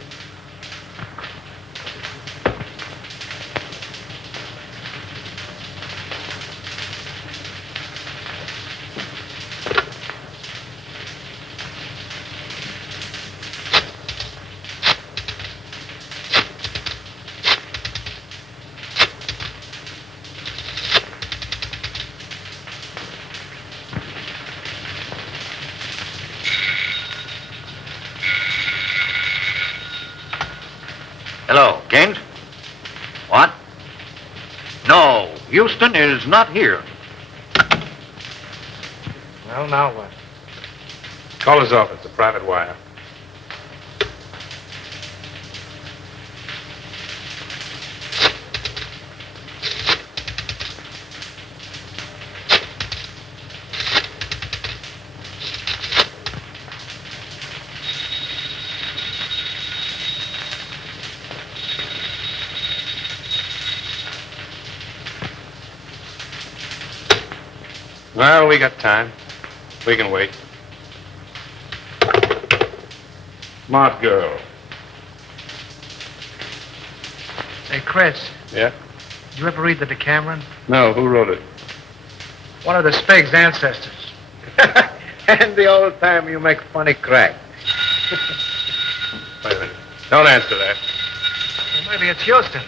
Hello, Kent? What? No, Houston is not here. Well, now what? Call his office, a private wire. Well, we got time. We can wait. Smart girl. Hey, Chris, Yeah? did you ever read the Calhern? No, who wrote it? One of the Spig's ancestors. And the old time you make funny crack. Wait a minute. Don't answer that. Well, maybe it's Houston.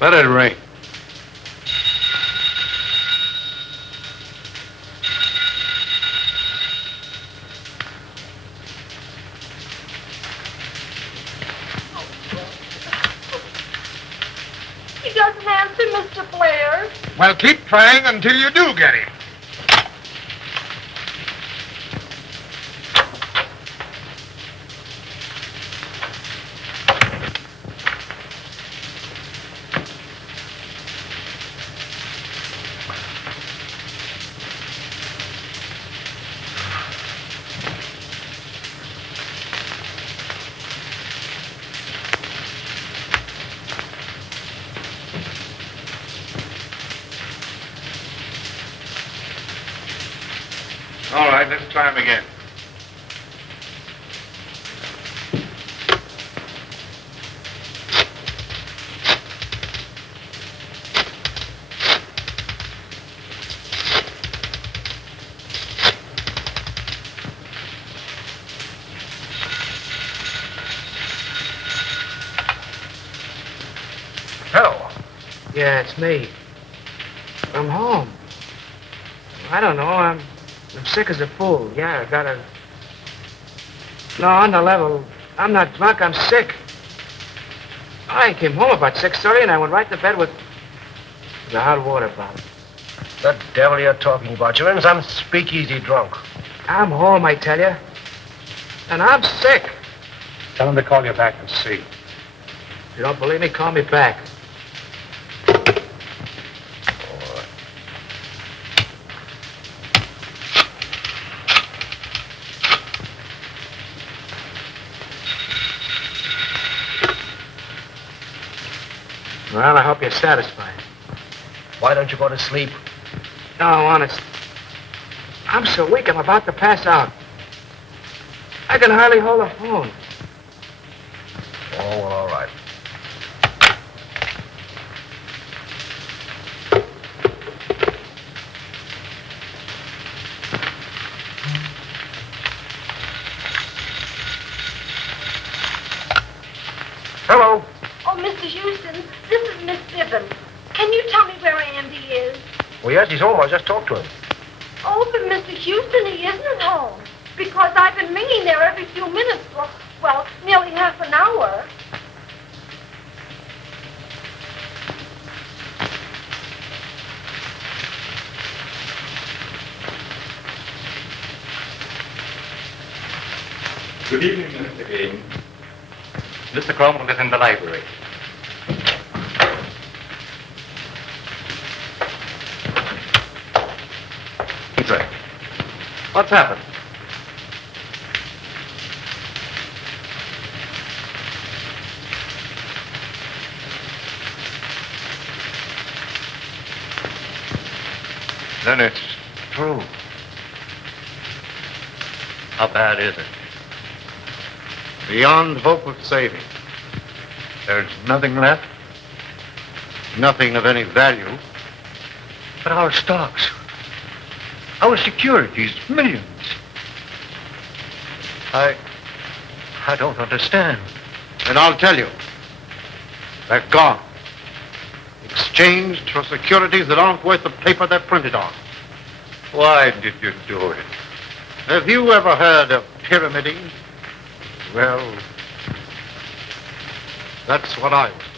Let it ring. He doesn't answer, Mr. Blair. Well, keep trying until you do get him. All right, let's try him again. Hello. Yeah, it's me. I'm home. I don't know. I'm sick as a fool. Yeah, I got a... No, on the level. I'm not drunk. I'm sick. I came home about 6:30 and I went right to bed with a hot water bottle. The devil you're talking about. You're in some speakeasy drunk. I'm home, I tell you. And I'm sick. Tell him to call you back and see. If you don't believe me, call me back. Well, I hope you're satisfied. Why don't you go to sleep? No, honest. I'm so weak, I'm about to pass out. I can hardly hold the phone. Oh, well, all right. Hello. Oh, Mr. Houston, this is Miss Evelyn. Can you tell me where Andy is? Well, yes, he's home. I just talked to him. Oh, but Mr. Houston, he isn't at home. Because I've been ringing there every few minutes for, well, nearly half an hour. Good evening, Mr. Game. Mr. Cromwell is in the library. Say, what's happened? Then it's true. How bad is it? Beyond hope of saving. There's nothing left? Nothing of any value. But our stocks, our securities, millions. I don't understand. And I'll tell you. They're gone. Exchanged for securities that aren't worth the paper they're printed on. Why did you do it? Have you ever heard of pyramiding? Well, that's what I was doing.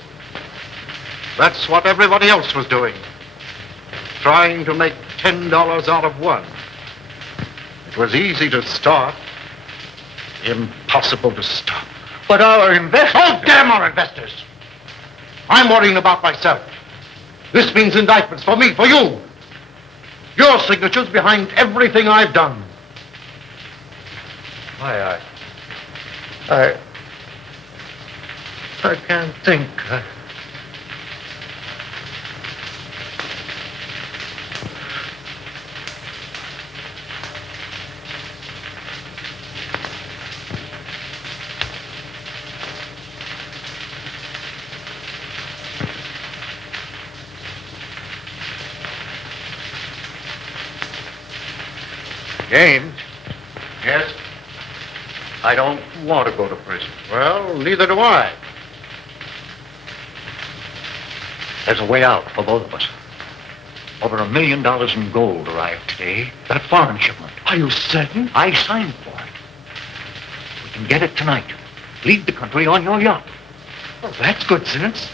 That's what everybody else was doing. Trying to make $10 out of one. It was easy to start. Impossible to stop. But our investors... Oh, damn our investors! I'm worrying about myself. This means indictments for me, for you. Your signature's behind everything I've done. I can't think. James? Yes? I don't want to go to prison. Well, neither do I. There's a way out for both of us. Over $1 million in gold arrived today. That foreign shipment. Are you certain? I signed for it. We can get it tonight. Leave the country on your yacht. Oh, that's good sense.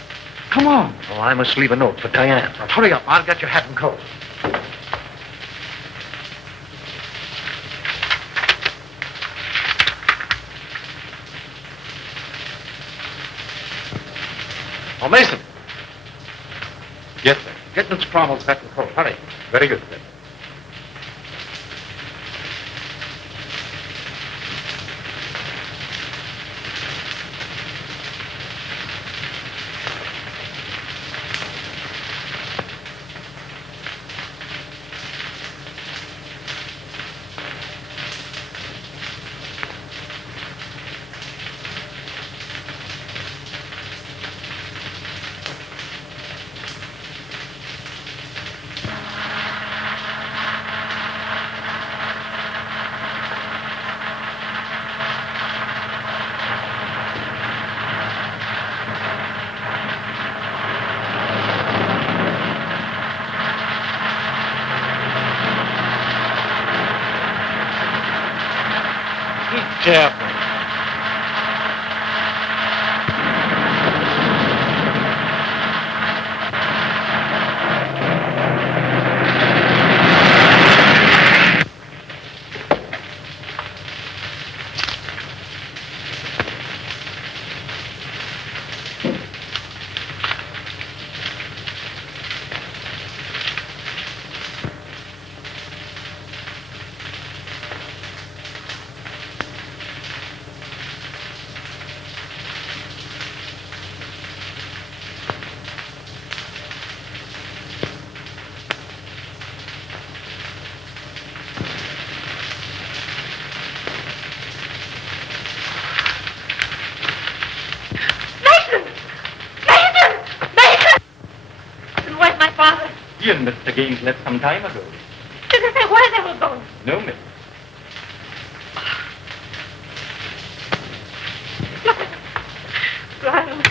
Come on. Oh, I must leave a note for Diane. Now, hurry up. I'll get your hat and coat. Oh, Mason. Yes, sir. Get Miss Cromwell's hat and coat. Hurry. Very good, sir. Careful. You and Mr. Gaines left some time ago. Did they say where they were going? No, miss. Brent.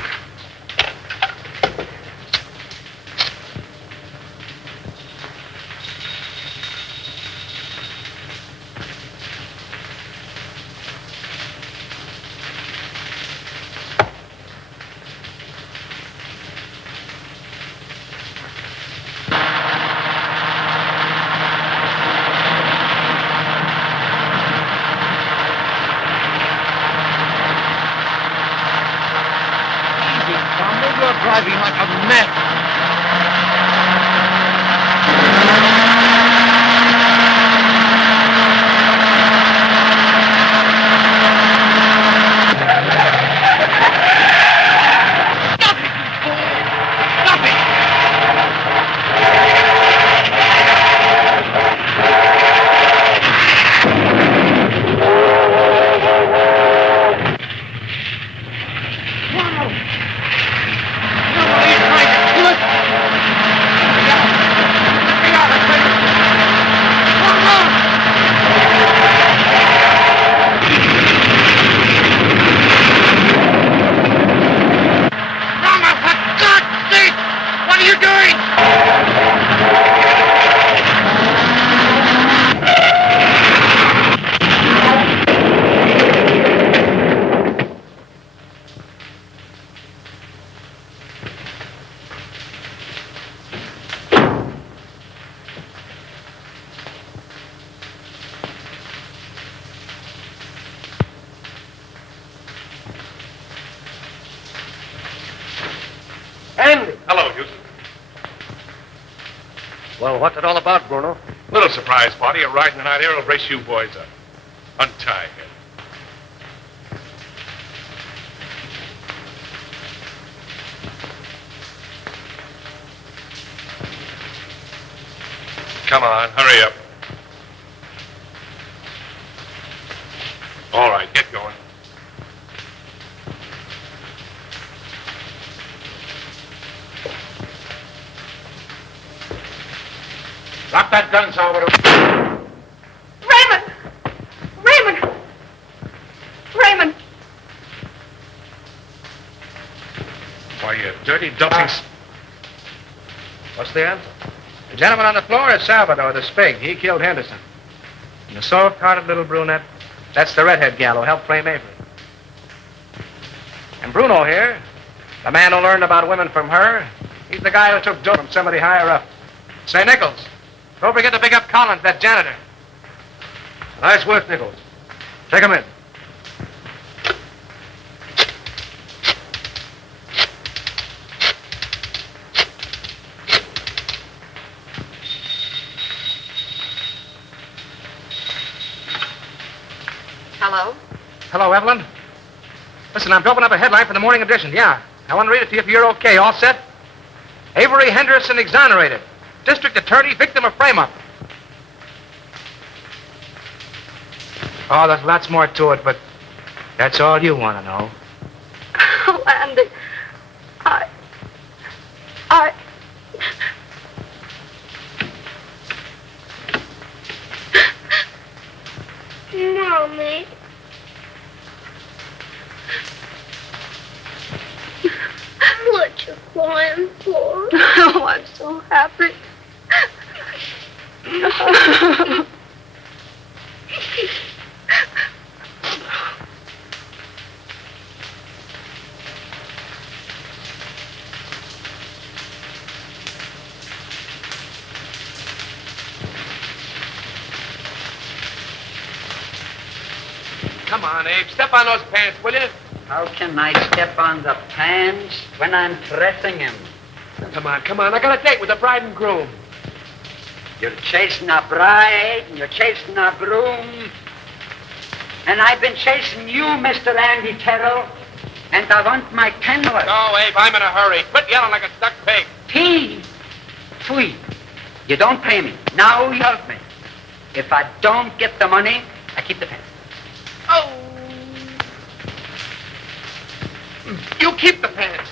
Driving like a mess. Well, what's it all about, Bruno? Little surprise party. A ride in the night air will brace you boys up. Untie him. Come on, hurry up. All right, get going. Drop that gun, Salvador. Raymond! Raymond! Raymond! Why, you dirty, dopey... What's the answer? The gentleman on the floor is Salvador, the Spig. He killed Henderson. And the soft-hearted little brunette, that's the redhead gal who helped frame Avery. And Bruno here, the man who learned about women from her, he's the guy who took dope from somebody higher up. Say, Nichols, don't forget to pick up Collins, that janitor. Nice work, Nichols. Take him in. Hello? Hello, Evelyn. Listen, I'm doping up a headline for the morning edition. Yeah. I want to read it to you if you're okay. All set? Avery Henderson exonerated. District attorney, victim of frame-up. Oh, there's lots more to it, but that's all you want to know. Oh, Andy. I... Mommy. What you crying for? Oh, I'm so happy. Come on, Abe. Step on those pants, will you? How can I step on the pants when I'm pressing him? Come on. I got a date with the bride and groom. You're chasing a bride, and you're chasing a groom. And I've been chasing you, Mr. Andy Terrell. And I want my $10. No, Abe, I'm in a hurry. Quit yelling like a stuck pig. Pete! Sweet. You don't pay me. Now you help me. If I don't get the money, I keep the pants. Oh! You keep the pants.